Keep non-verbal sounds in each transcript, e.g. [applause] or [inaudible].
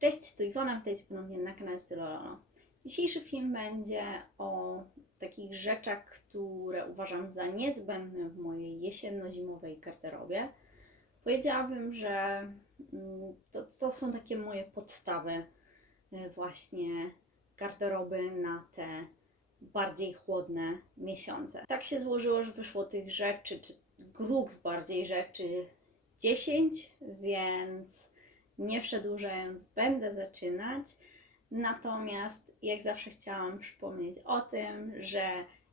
Cześć, tu Iwona, witajcie ponownie na kanale Stylolono. Dzisiejszy film będzie o takich rzeczach, które uważam za niezbędne w mojej jesienno-zimowej garderobie. Powiedziałabym, że mm, to, to są takie moje podstawy y, właśnie garderoby na te bardziej chłodne miesiące. Tak się złożyło, że wyszło tych rzeczy, czy grup bardziej rzeczy 10, więc nie przedłużając, będę zaczynać. Natomiast, jak zawsze, chciałam przypomnieć o tym, że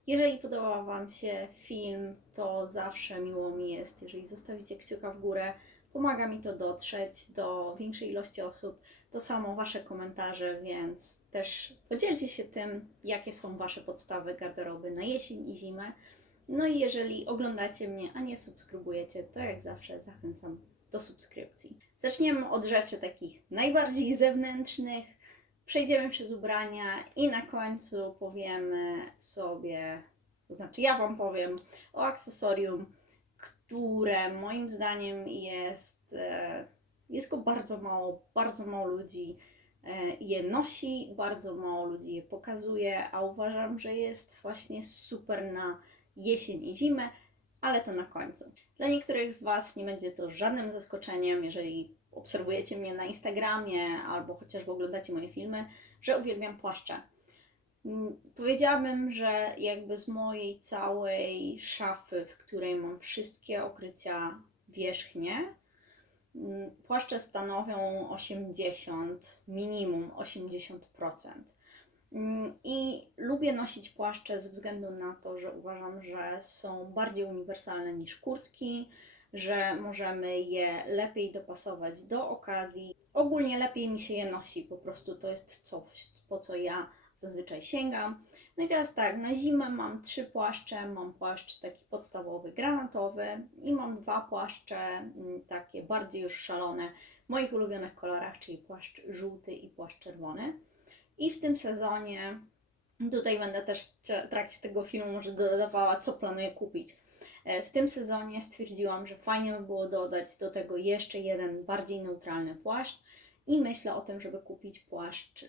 jeżeli podoba Wam się film, to zawsze miło mi jest, jeżeli zostawicie kciuka w górę. Pomaga mi to dotrzeć do większej ilości osób. To samo Wasze komentarze, więc też podzielcie się tym, jakie są Wasze podstawy garderoby na jesień i zimę. No i jeżeli oglądacie mnie, a nie subskrybujecie, to jak zawsze zachęcam do subskrypcji. Zaczniemy od rzeczy takich najbardziej zewnętrznych, przejdziemy przez ubrania i na końcu powiemy sobie, to znaczy ja Wam powiem o akcesorium, które moim zdaniem jest, e, jest go bardzo mało, bardzo mało ludzi e, je nosi, bardzo mało ludzi je pokazuje, a uważam, że jest właśnie super na jesień i zimę, ale to na końcu. Dla niektórych z Was nie będzie to żadnym zaskoczeniem, jeżeli obserwujecie mnie na Instagramie albo chociażby oglądacie moje filmy, że uwielbiam płaszcze. Mm, Powiedziałabym, że jakby z mojej całej szafy, w której mam wszystkie okrycia wierzchnie, mm, płaszcze stanowią 80, minimum 80%. Mm, I lubię nosić płaszcze ze względu na to, że uważam, że są bardziej uniwersalne niż kurtki, że możemy je lepiej dopasować do okazji. Ogólnie lepiej mi się je nosi, po prostu to jest coś, po co ja zazwyczaj sięgam. No i teraz tak, na zimę mam trzy płaszcze. Mam płaszcz taki podstawowy, granatowy i mam dwa płaszcze mm, takie bardziej już szalone w moich ulubionych kolorach, czyli płaszcz żółty i płaszcz czerwony. I w tym sezonie, tutaj będę też w trakcie tego filmu może dodawała, co planuję kupić. E, W tym sezonie stwierdziłam, że fajnie by było dodać do tego jeszcze jeden bardziej neutralny płaszcz i myślę o tym, żeby kupić płaszcz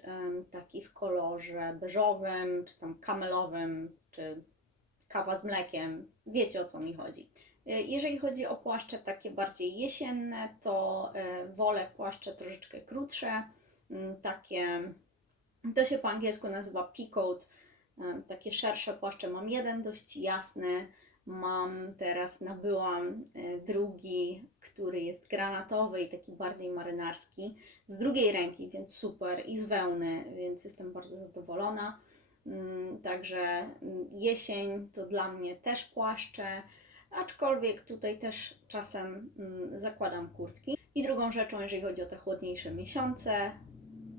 taki w kolorze beżowym, czy tam kamelowym, czy kawa z mlekiem. Wiecie o co mi chodzi. E, Jeżeli chodzi o płaszcze takie bardziej jesienne, to e, wolę płaszcze troszeczkę krótsze, takie to się po angielsku nazywa peacoat. Takie szersze płaszcze. Mam jeden dość jasny. Mam teraz nabyłam e, drugi, który jest granatowy i taki bardziej marynarski. Z drugiej ręki, więc super. I z wełny, więc jestem bardzo zadowolona. Mm, Także mm, jesień to dla mnie też płaszcze, aczkolwiek tutaj też czasem mm, zakładam kurtki. I drugą rzeczą, jeżeli chodzi o te chłodniejsze miesiące,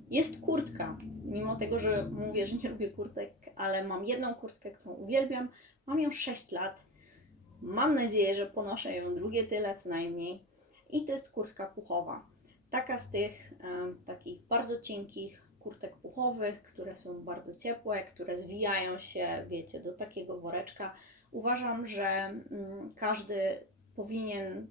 jest kurtka. Mimo tego, że mówię, że nie lubię kurtek, ale mam jedną kurtkę, którą uwielbiam. Mam ją 6 lat. Mam nadzieję, że ponoszę ją drugie tyle co najmniej. I to jest kurtka puchowa. Taka z tych takich bardzo cienkich kurtek puchowych, które są bardzo ciepłe, które zwijają się, wiecie, do takiego woreczka. Uważam, że mm, każdy powinien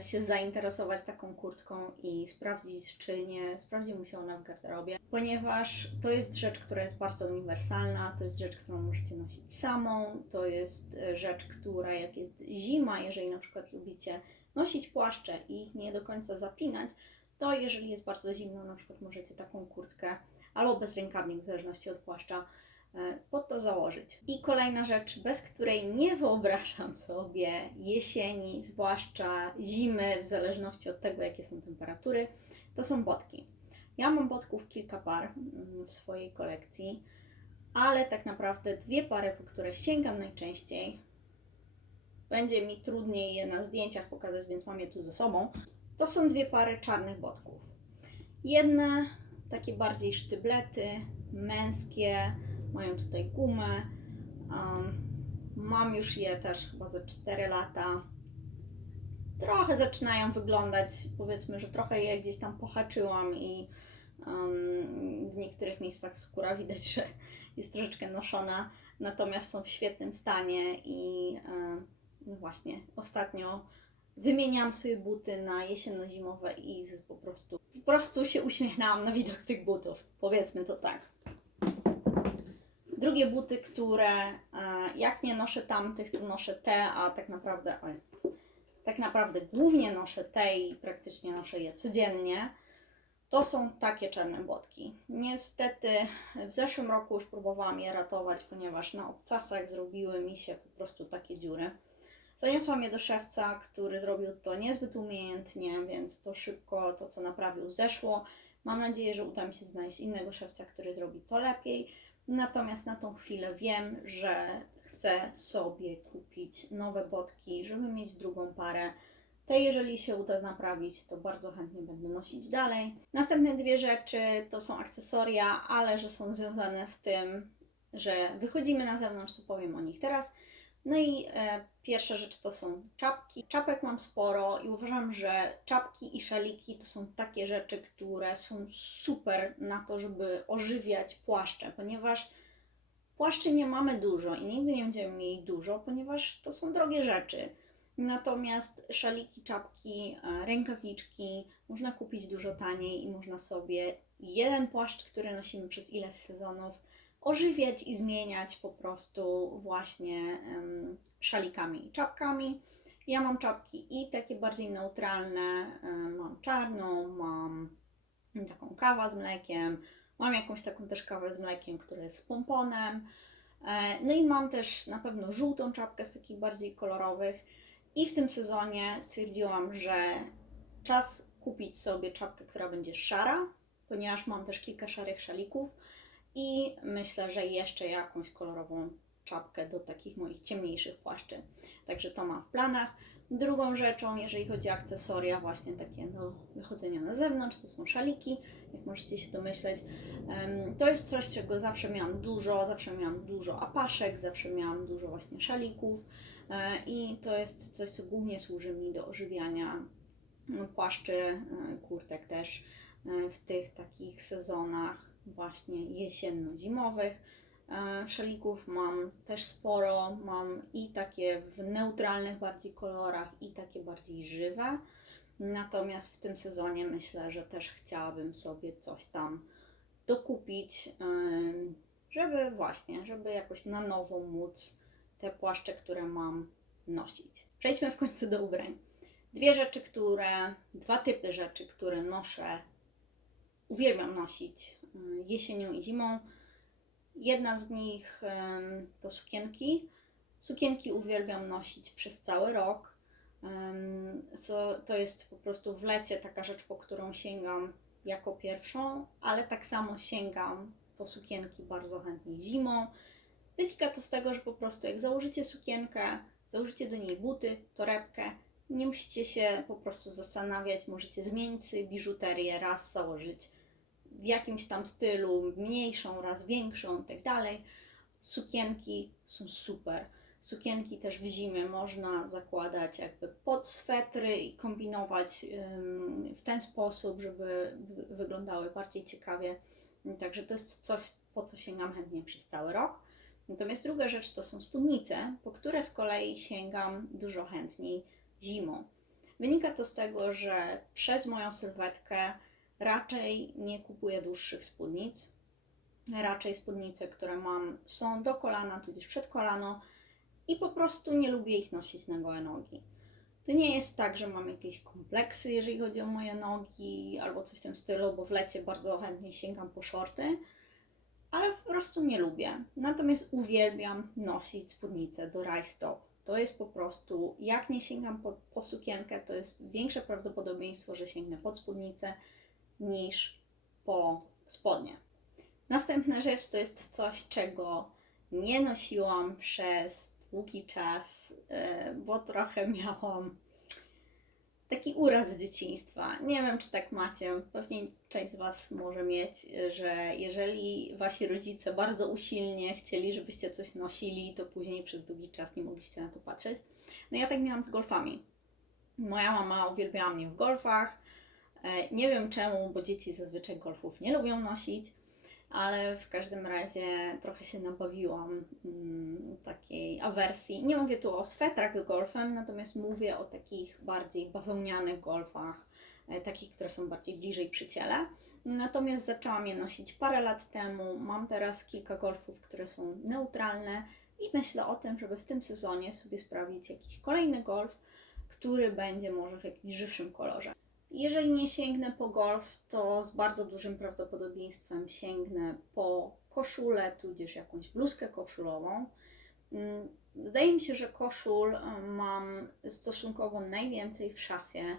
się zainteresować taką kurtką i sprawdzić, czy nie sprawdzi mu się ona w garderobie, ponieważ to jest rzecz, która jest bardzo uniwersalna, to jest rzecz, którą możecie nosić samą, to jest e, rzecz, która jak jest zima, jeżeli na przykład lubicie nosić płaszcze i ich nie do końca zapinać, to jeżeli jest bardzo zimno, na przykład możecie taką kurtkę albo bez rękawnik, w zależności od płaszcza, e, pod to założyć. I kolejna rzecz, bez której nie wyobrażam sobie jesieni, zwłaszcza zimy, w zależności od tego, jakie są temperatury, to są botki. Ja mam botków kilka par mm, w swojej kolekcji, ale tak naprawdę dwie pary, po które sięgam najczęściej, będzie mi trudniej je na zdjęciach pokazać, więc mam je tu ze sobą. To są dwie pary czarnych botków. Jedne takie bardziej sztyblety, męskie, mają tutaj gumę. Um, mam już je też chyba za 4 lata. Trochę zaczynają wyglądać, powiedzmy, że trochę je gdzieś tam pohaczyłam i um, w niektórych miejscach skóra [laughs] widać, że jest troszeczkę noszona, natomiast są w świetnym stanie i e, no właśnie ostatnio wymieniałam sobie buty na jesienno-zimowe i po prostu po prostu się uśmiechnęłam na widok tych butów. Powiedzmy to tak. Drugie buty, które e, jak nie noszę tamtych, to noszę te, a tak naprawdę, oj, tak naprawdę głównie noszę te i praktycznie noszę je codziennie. To są takie czarne błotki. Niestety w zeszłym roku już próbowałam je ratować, ponieważ na obcasach zrobiły mi się po prostu takie dziury. Zaniosłam je do szewca, który zrobił to niezbyt umiejętnie, więc to szybko, to co naprawił, zeszło. Mam nadzieję, że uda mi się znaleźć innego szewca, który zrobi to lepiej. Natomiast na tą chwilę wiem, że chcę sobie kupić nowe botki, żeby mieć drugą parę. Te, jeżeli się uda naprawić, to bardzo chętnie będę nosić dalej. Następne dwie rzeczy to są akcesoria, ale że są związane z tym, że wychodzimy na zewnątrz, to powiem o nich teraz. No i e, pierwsza rzecz to są czapki. Czapek mam sporo i uważam, że czapki i szaliki to są takie rzeczy, które są super na to, żeby ożywiać płaszcze, ponieważ płaszczy nie mamy dużo i nigdy nie będziemy mieli dużo, ponieważ to są drogie rzeczy. Natomiast szaliki, czapki, e, rękawiczki można kupić dużo taniej i można sobie jeden płaszcz, który nosimy przez ileś sezonów, ożywiać i zmieniać po prostu właśnie szalikami i czapkami. Ja mam czapki i takie bardziej neutralne, mam czarną, mam taką kawę z mlekiem, mam jakąś taką też kawę z mlekiem, która jest z pomponem. E, No i mam też na pewno żółtą czapkę z takich bardziej kolorowych. I w tym sezonie stwierdziłam, że czas kupić sobie czapkę, która będzie szara, ponieważ mam też kilka szarych szalików i myślę, że jeszcze jakąś kolorową czapkę do takich moich ciemniejszych płaszczy. Także to mam w planach. Drugą rzeczą, jeżeli chodzi o akcesoria, właśnie takie do wychodzenia na zewnątrz, to są szaliki, jak możecie się domyśleć. To jest coś, czego zawsze miałam dużo, zawsze miałam dużo apaszek, zawsze miałam dużo właśnie szalików e, i to jest coś, co głównie służy mi do ożywiania no, płaszczy, e, kurtek też e, w tych takich sezonach właśnie jesienno-zimowych. E, Szalików mam też sporo, mam i takie w neutralnych bardziej kolorach, i takie bardziej żywe. Natomiast w tym sezonie myślę, że też chciałabym sobie coś tam dokupić, em, żeby właśnie, żeby jakoś na nowo móc te płaszcze, które mam, nosić. Przejdźmy w końcu do ubrań. Dwie rzeczy, które, dwa typy rzeczy, które noszę, uwielbiam nosić jesienią i zimą. Jedna z nich em, to sukienki. Sukienki uwielbiam nosić przez cały rok. So, to jest po prostu w lecie taka rzecz, po którą sięgam jako pierwszą, ale tak samo sięgam po sukienki bardzo chętnie zimą. Wynika to z tego, że po prostu jak założycie sukienkę, założycie do niej buty, torebkę, nie musicie się po prostu zastanawiać, możecie zmienić sobie biżuterię, raz założyć w jakimś tam stylu, mniejszą, raz większą i tak dalej. Sukienki są super. Sukienki też w zimie można zakładać jakby pod swetry i kombinować w ten sposób, żeby wy- wyglądały bardziej ciekawie. Także to jest coś, po co sięgam chętnie przez cały rok. Natomiast druga rzecz to są spódnice, po które z kolei sięgam dużo chętniej zimą. Wynika to z tego, że przez moją sylwetkę raczej nie kupuję dłuższych spódnic. Raczej spódnice, które mam, są do kolana, tudzież przed kolano i po prostu nie lubię ich nosić na gołe nogi. To nie jest tak, że mam jakieś kompleksy, jeżeli chodzi o moje nogi albo coś w tym stylu, bo w lecie bardzo chętnie sięgam po shorty, ale po prostu nie lubię. Natomiast uwielbiam nosić spódnicę do rajstop. To jest po prostu, jak nie sięgam po, po sukienkę, to jest większe prawdopodobieństwo, że sięgnę pod spódnicę niż po spodnie. Następna rzecz to jest coś, czego nie nosiłam przez długi czas, e, bo trochę [laughs] miałam taki uraz z dzieciństwa. Nie wiem, czy tak macie. Pewnie część z Was może mieć, że jeżeli Wasi rodzice bardzo usilnie chcieli, żebyście coś nosili, to później przez długi czas nie mogliście na to patrzeć. No ja tak miałam z golfami. Moja mama uwielbiała mnie w golfach. E, Nie wiem czemu, bo dzieci zazwyczaj golfów nie lubią nosić. ale w każdym razie trochę się nabawiłam mm, takiej awersji. Nie mówię tu o swetrach z golfem, natomiast mówię o takich bardziej bawełnianych golfach, e, takich, które są bardziej bliżej przy ciele. Natomiast zaczęłam je nosić parę lat temu. Mam teraz kilka golfów, które są neutralne i myślę o tym, żeby w tym sezonie sobie sprawić jakiś kolejny golf, który będzie może w jakimś żywszym kolorze. Jeżeli nie sięgnę po golf, to z bardzo dużym prawdopodobieństwem sięgnę po koszulę, tudzież jakąś bluzkę koszulową. Mm, Wydaje mi się, że koszul e, mam stosunkowo najwięcej w szafie.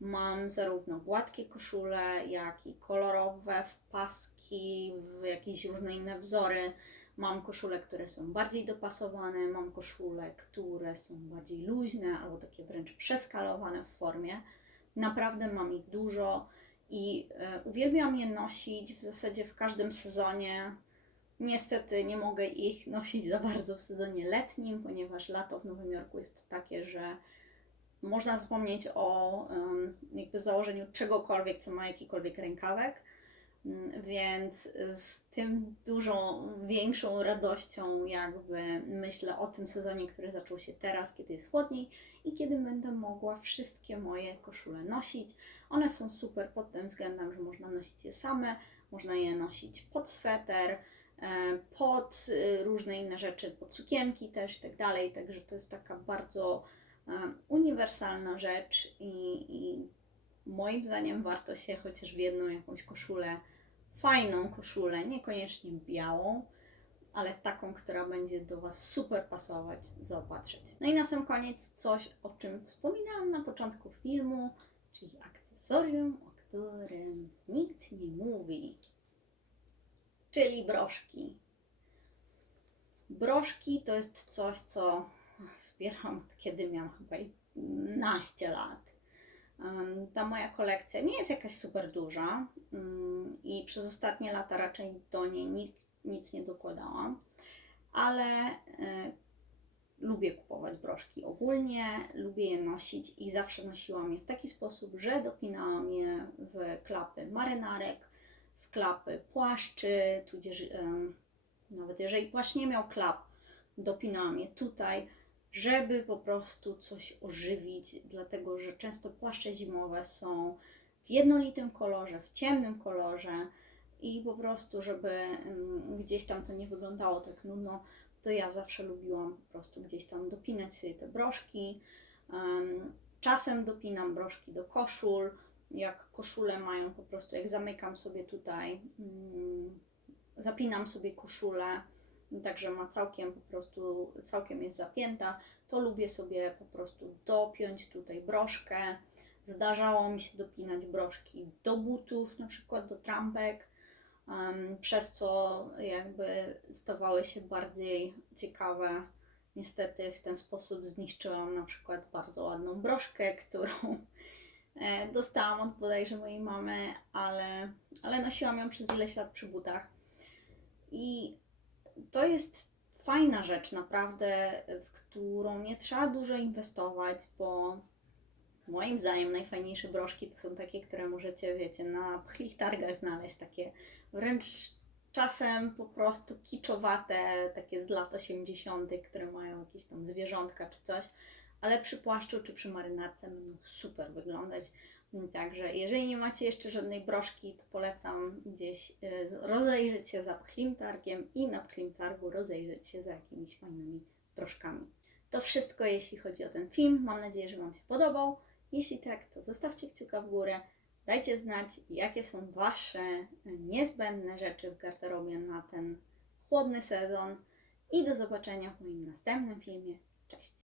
Mam zarówno gładkie koszule, jak i kolorowe, w paski, w jakieś różne inne wzory. Mam koszule, które są bardziej dopasowane, mam koszule, które są bardziej luźne albo takie wręcz przeskalowane w formie. Naprawdę mam ich dużo i e, uwielbiam je nosić w zasadzie w każdym sezonie. Niestety nie mogę ich [laughs] nosić za bardzo w sezonie letnim, ponieważ lato w Nowym Jorku jest takie, że można zapomnieć o jakby założeniu czegokolwiek, co ma jakikolwiek rękawek. Mm, Więc z tym dużą, większą radością jakby myślę o tym sezonie, który zaczął się teraz, kiedy jest chłodniej i kiedy będę mogła wszystkie moje koszule nosić. One są super pod tym względem, że można nosić je same, można je nosić pod sweter, e, pod y, różne inne rzeczy, pod sukienki też i tak dalej. Także to jest taka bardzo e, uniwersalna rzecz i, i moim zdaniem warto się chociaż w jedną jakąś koszulę, fajną koszulę, niekoniecznie białą, ale taką, która będzie do Was super pasować, zaopatrzyć. No i na sam koniec coś, o czym wspominałam na początku filmu, czyli akcesorium, o którym nikt nie mówi, czyli broszki. Broszki to jest coś, co zbieram kiedy miałam chyba 11 lat. Ta moja kolekcja nie jest jakaś super duża mm, i przez ostatnie lata raczej do niej nic, nic nie dokładałam, ale e, lubię kupować broszki ogólnie, lubię je nosić i zawsze nosiłam je w taki sposób, że dopinałam je w klapy marynarek, w klapy płaszczy, tudzież nawet jeżeli płaszcz nie miał klap, dopinałam je tutaj, żeby po prostu coś ożywić, dlatego że często płaszcze zimowe są w jednolitym kolorze, w ciemnym kolorze i po prostu, żeby mm, gdzieś tam to nie wyglądało tak nudno, to ja zawsze lubiłam po prostu gdzieś tam dopinać sobie te broszki. Em, Czasem dopinam broszki do koszul, jak koszule mają po prostu, jak zamykam sobie tutaj, mm, zapinam sobie koszulę, także ma całkiem po prostu, całkiem jest zapięta, to lubię sobie po prostu dopiąć tutaj broszkę. Zdarzało mi się dopinać broszki do butów, na przykład do trampek, przez co jakby stawały się bardziej ciekawe. Niestety w ten sposób zniszczyłam na przykład bardzo ładną broszkę, [laughs] którą e, dostałam od bodajże mojej mamy, ale, ale nosiłam ją przez ileś lat przy butach. I to jest fajna rzecz, naprawdę, w którą nie trzeba dużo inwestować, bo moim zdaniem najfajniejsze broszki to są takie, które możecie, wiecie, na pchlich targach znaleźć, takie wręcz czasem po prostu kiczowate, takie z lat 80., które mają jakieś tam zwierzątka czy coś, ale przy płaszczu czy przy marynarce będą super wyglądać. Także jeżeli nie macie jeszcze żadnej broszki, to polecam gdzieś z- rozejrzeć się za pchlim targiem i na pchlim targu rozejrzeć się za jakimiś fajnymi broszkami. To wszystko, jeśli chodzi o ten film. Mam nadzieję, że Wam się podobał. Jeśli tak, to zostawcie kciuka w górę. Dajcie znać, jakie są Wasze e, niezbędne rzeczy w garderobie na ten chłodny sezon. I do zobaczenia w moim następnym filmie. Cześć!